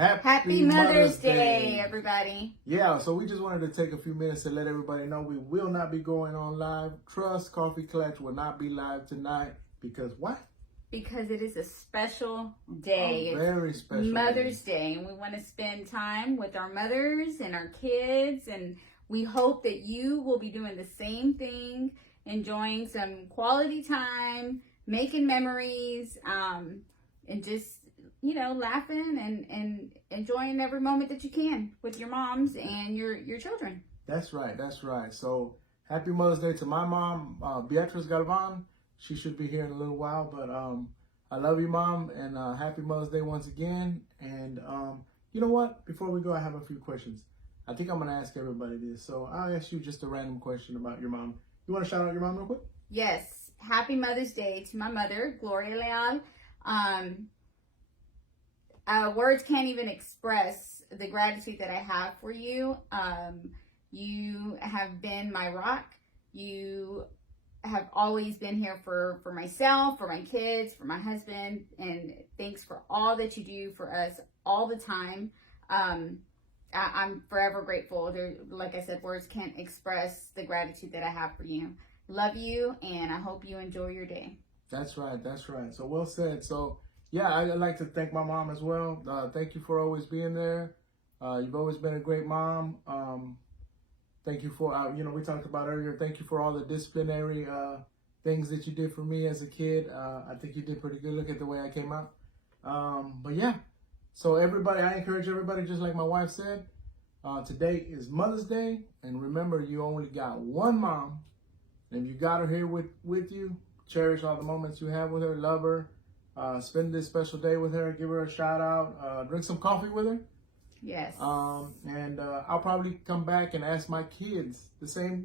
Happy Mother's Day, everybody. Yeah, so we just wanted to take a few minutes to let everybody know we will not be going on live. Trust Coffee Klatch will not be live tonight because what? Because it is a special day. A very special Mother's Day. And we want to spend time with our mothers and our kids. And we hope that you will be doing the same thing, enjoying some quality time, making memories, and just, you know, laughing and enjoying every moment that you can with your moms and your children. That's right. That's right. So happy Mother's Day to my mom, Beatriz Galvan. She should be here in a little while, but I love you, Mom, and happy Mother's Day once again. And you know what? Before we go, I have a few questions. I think I'm going to ask everybody this. So I'll ask you just a random question about your mom. You want to shout out your mom real quick? Yes. Happy Mother's Day to my mother, Gloria Leal. Words can't even express the gratitude that I have for you. You have been my rock. You have always been here for myself, for my kids, for my husband, and thanks for all that you do for us all the time. I'm forever grateful. Like I said, words can't express the gratitude that I have for you. Love you, and I hope you enjoy your day. That's right. That's right. So well said. So yeah, I'd like to thank my mom as well. Thank you for always being there. You've always been a great mom. Thank you for, we talked about earlier, thank you for all the disciplinary things that you did for me as a kid. I think you did pretty good. Look at the way I came out. But yeah, so everybody, I encourage everybody, just like my wife said, today is Mother's Day. And remember, you only got one mom. And if you got her here with you, cherish all the moments you have with her, love her, spend this special day with her, give her a shout out, drink some coffee with her. Yes. And I'll probably come back and ask my kids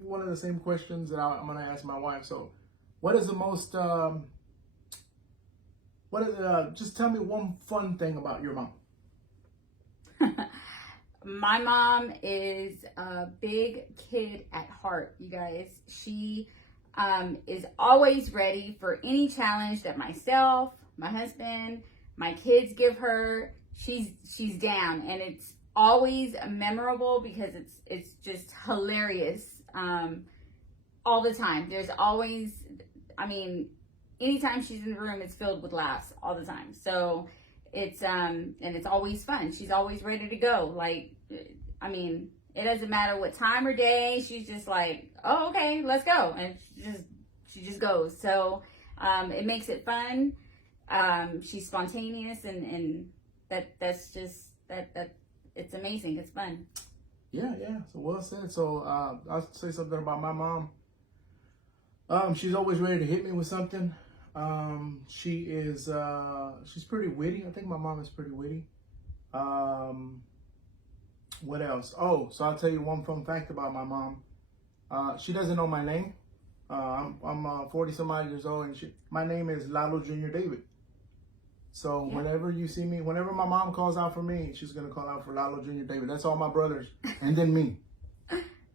one of the same questions that I'm going to ask my wife. So what is the most, just tell me one fun thing about your mom. My mom is a big kid at heart, you guys. She is always ready for any challenge that myself, my husband, my kids give her. She's down, and it's always memorable because it's just hilarious all the time. There's always, anytime she's in the room, it's filled with laughs all the time. So it's and it's always fun. She's always ready to go. It doesn't matter what time or day. She's just like, oh, okay, let's go, and she just goes. So it makes it fun. She's spontaneous and that's just that it's amazing. It's fun. Yeah. So well said. So I'll say something about my mom. She's always ready to hit me with something. She's pretty witty. I think my mom is pretty witty. What else? Oh, so I'll tell you one fun fact about my mom. She doesn't know my name. I'm 40 some odd years old, and my name is Lalo Jr. David. So yeah. Whenever you see me, whenever my mom calls out for me, she's going to call out for Lalo Jr. David. That's all my brothers. And then me.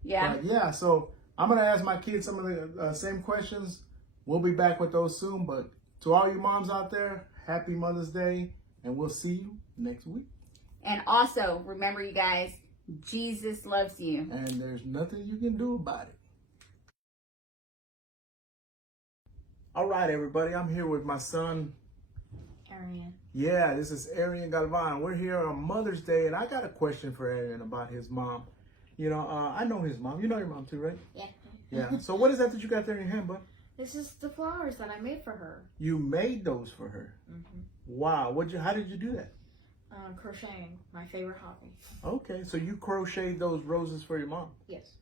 Yeah. But yeah, so I'm going to ask my kids some of the same questions. We'll be back with those soon. But to all you moms out there, happy Mother's Day. And we'll see you next week. And also, remember, you guys, Jesus loves you. And there's nothing you can do about it. All right, everybody. I'm here with my son, Arian. Yeah, this is Arian Galvan. We're here on Mother's Day, and I got a question for Arian about his mom. I know his mom. You know your mom too, right? Yeah. Yeah. So what is that you got there in your hand, bud? This is the flowers that I made for her. You made those for her? Mm-hmm. Wow. How did you do that? Crocheting, my favorite hobby. Okay, so you crocheted those roses for your mom? Yes.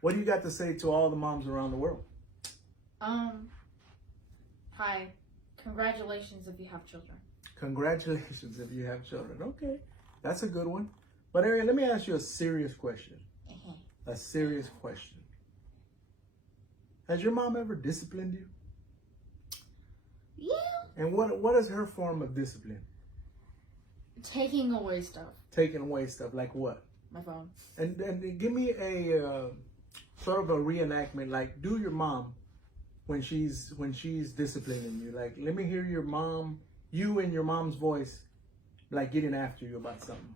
What do you got to say to all the moms around the world? Hi. Congratulations if you have children. Congratulations if you have children. Okay, that's a good one. But Arian, let me ask you a serious question. A serious question. Has your mom ever disciplined you? Yeah. And what is her form of discipline? Taking away stuff. Taking away stuff, like what? My phone. And give me a sort of a reenactment, like do your mom when she's disciplining you. Like, let me hear your mom, you and your mom's voice like getting after you about something?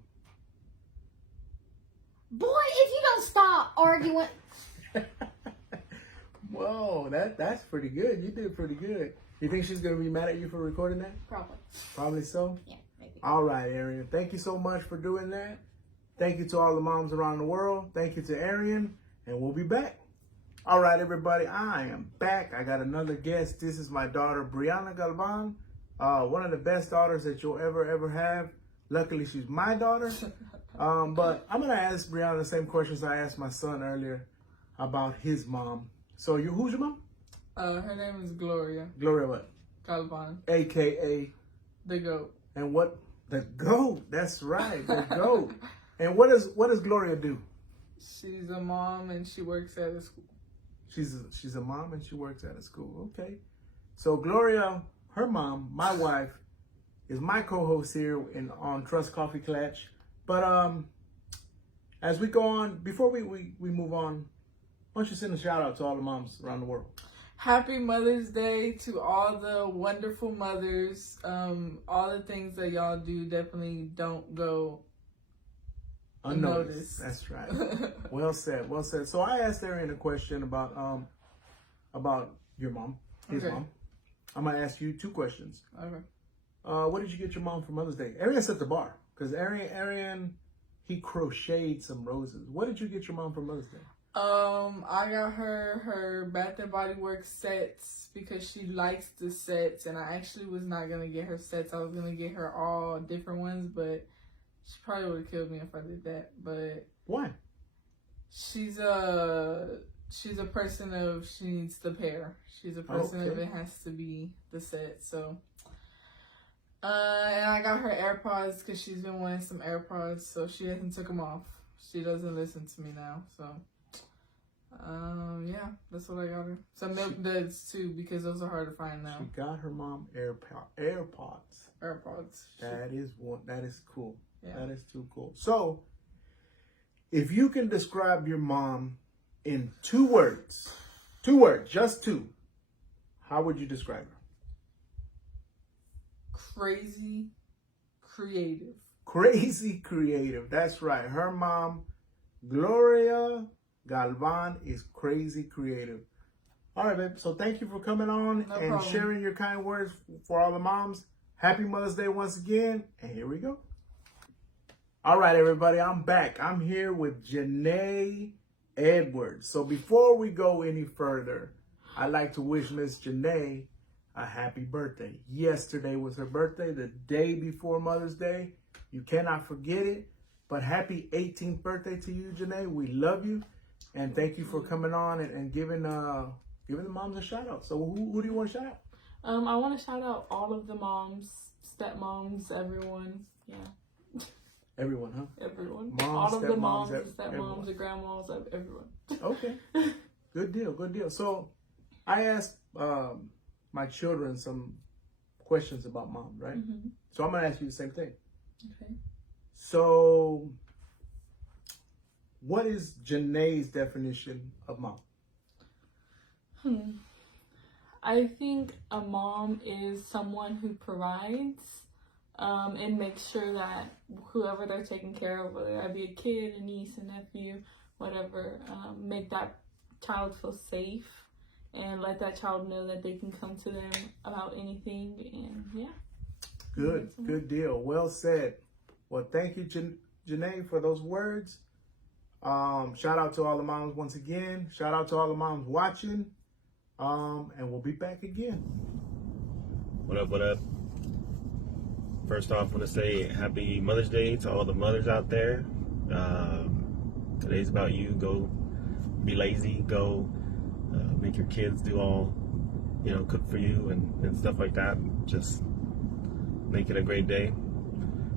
Boy, if you don't stop arguing. Whoa, that's pretty good. You did pretty good. You think she's gonna be mad at you for recording that? Probably. Probably so. Yeah, maybe. All right, Arian. Thank you so much for doing that. Thank you to all the moms around the world. Thank you to Arian, and we'll be back. All right, everybody. I am back. I got another guest. This is my daughter, Brianna Galvan. One of the best daughters that you'll ever have. Luckily, she's my daughter. But I'm gonna ask Brianna the same questions I asked my son earlier about his mom. So who's your mom? Her name is Gloria Gloria what? Galvan, AKA the GOAT. and what? The GOAT. That's right, the GOAT. And what does Gloria do? She's a mom and she works at a school. She's a mom and she works at a school. Okay. So Gloria, her mom, my wife, is my co-host here on t.r.u.s.t.coffee.klatch. But as we go on, before we move on, why don't you send a shout out to all the moms around the world? Happy Mother's Day to all the wonderful mothers. All the things that y'all do definitely don't go unnoticed. That's right. Well said. Well said. So I asked Arian a question about your mom, his mom. I'm gonna ask you two questions. Okay. What did you get your mom for Mother's Day? Arian set the bar because Arian he crocheted some roses. What did you get your mom for Mother's Day? I got her Bath and Body Works sets because she likes the sets, and I actually was not gonna get her sets. I was gonna get her all different ones, but she probably would have killed me if I did that. But why? She's a person of she needs the pair. She's a person of it has to be the set. So, and I got her AirPods because she's been wanting some AirPods, so she hasn't took them off. She doesn't listen to me now, so. Yeah, that's what I got her. Some milk duds too, because those are hard to find now. She got her mom AirPods. AirPods. That is cool. Yeah. That is too cool. So, if you can describe your mom in two words, just two, how would you describe her? Crazy, creative. Crazy creative. That's right. Her mom, Gloria Galvan, is crazy creative. All right, babe. So thank you for coming on No and problem. sharing your kind words for all the moms. Happy Mother's Day once again. And here we go. All right, everybody. I'm back. I'm here with Janae Edwards. So before we go any further, I'd like to wish Miss Janae a happy birthday. Yesterday was her birthday, the day before Mother's Day. You cannot forget it. But happy 18th birthday to you, Janae. We love you. And thank you for coming on and giving the moms a shout out. So who do you want to shout out? I want to shout out all of the moms, stepmoms, everyone. Yeah. Everyone, huh? Everyone. Moms, all of the moms, stepmoms, the everyone. stepmoms, the grandmas, everyone. Okay. Good deal. So I asked my children some questions about mom, right? Mm-hmm. So I'm going to ask you the same thing. Okay. So what is Janae's definition of mom? I think a mom is someone who provides and makes sure that whoever they're taking care of, whether that be a kid, a niece, a nephew, whatever, make that child feel safe and let that child know that they can come to them about anything. And yeah. Good deal. Well said. Well, thank you, Janae, for those words. Shout out to all the moms once again. Shout out to all the moms watching. And we'll be back again. What up? First off, I want to say happy Mother's Day to all the mothers out there. Today's about you. Go be lazy. Go make your kids do all, cook for you and stuff like that. Just make it a great day.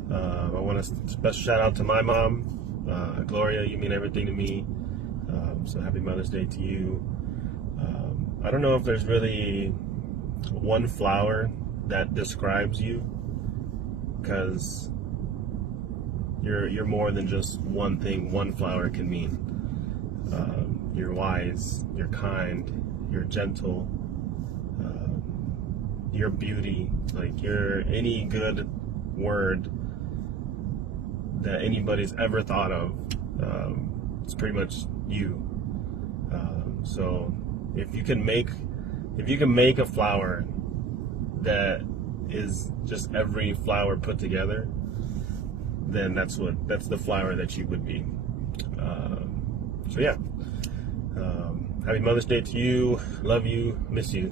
I want a special shout out to my mom, Gloria. You mean everything to me. So happy Mother's Day to you. I don't know if there's really one flower that describes you, because you're more than just one thing one flower can mean. You're wise, you're kind, you're gentle, you're beauty. Like, you're any good word that anybody's ever thought of. It's pretty much you. So if you can make a flower that is just every flower put together, then that's the flower that you would be. So yeah, happy Mother's Day to you. Love you. Miss you.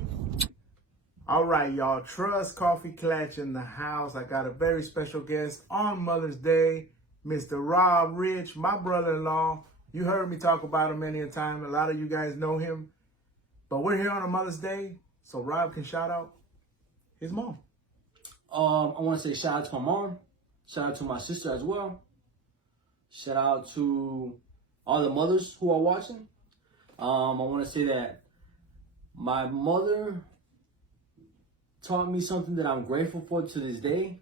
All right, y'all. Trust Coffee Klatch in the house. I got a very special guest on Mother's Day, Mr. Rob Rich, my brother-in-law. You heard me talk about him many a time. A lot of you guys know him. But we're here on a Mother's Day, so Rob can shout out his mom. I want to say shout out to my mom. Shout out to my sister as well. Shout out to all the mothers who are watching. I want to say that my mother taught me something that I'm grateful for to this day,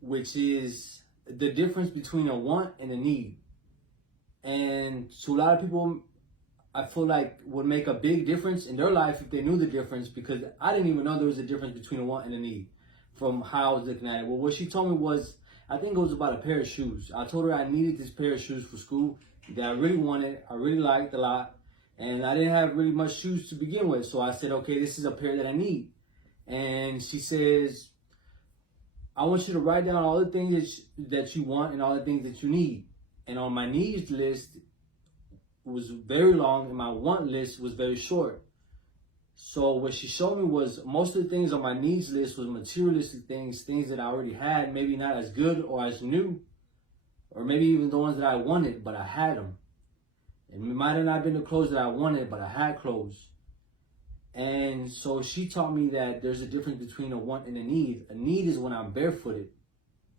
which is the difference between a want and a need. And to a lot of people, I feel like would make a big difference in their life if they knew the difference, because I didn't even know there was a difference between a want and a need from how I was looking at it. Well, what she told me was, I think it was about a pair of shoes. I told her I needed this pair of shoes for school that I really wanted, I really liked a lot, and I didn't have really much shoes to begin with. So I said, okay, this is a pair that I need. And she says, I want you to write down all the things that you want and all the things that you need. And on my needs list was very long and my want list was very short. So what she showed me was most of the things on my needs list was materialistic things, things that I already had, maybe not as good or as new, or maybe even the ones that I wanted, but I had them. It might have not been the clothes that I wanted, but I had clothes. And so she taught me that there's a difference between a want and a need. A need is when I'm barefooted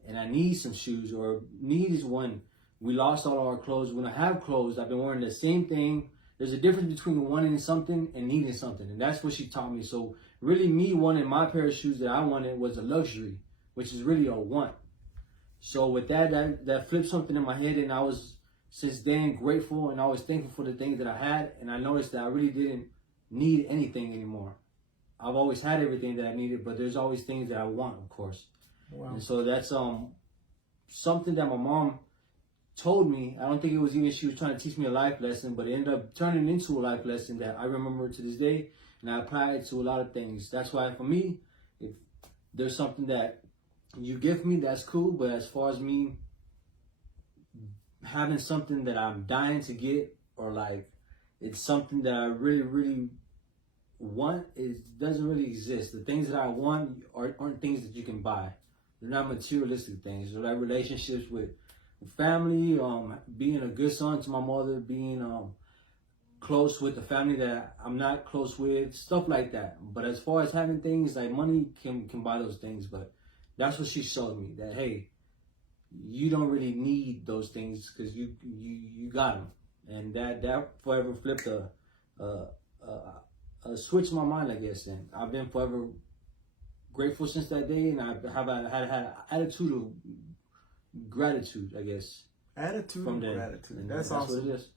and I need some shoes, or need is when we lost all our clothes. When I have clothes, I've been wearing the same thing. There's a difference between wanting something and needing something. And that's what she taught me. So really me wanting my pair of shoes that I wanted was a luxury, which is really a want. So with that flipped something in my head, and I was since then grateful and always thankful for the things that I had. And I noticed that I really didn't need anything anymore. I've always had everything that I needed, but there's always things that I want, of course. Wow. And so that's something that my mom told me. I don't think it was even she was trying to teach me a life lesson, but it ended up turning into a life lesson that I remember to this day, and I apply it to a lot of things. That's why for me, if there's something that you give me, that's cool, but as far as me having something that I'm dying to get, or like it's something that I really, really want, it doesn't really exist. The things that I want aren't things that you can buy. They're not materialistic things. They're like relationships with family, being a good son to my mother, being close with the family that I'm not close with, stuff like that. But as far as having things, like money can buy those things. But that's what she showed me, that hey, you don't really need those things because you got them. And that forever flipped a switch in my mind, I guess. And I've been forever grateful since that day, and I have had an attitude of gratitude, I guess. Attitude of gratitude. That's What awesome. it is.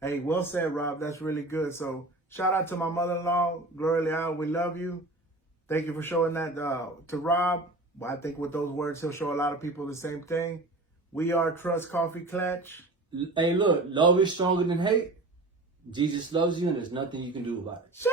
Hey, well said, Rob. That's really good. So shout out to my mother-in-law, Gloria Leal. We love you. Thank you for showing that to Rob. Well, I think with those words, he'll show a lot of people the same thing. We are Trust Coffee Klatch. Hey, look, love is stronger than hate. Jesus loves you, and there's nothing you can do about it. Shout!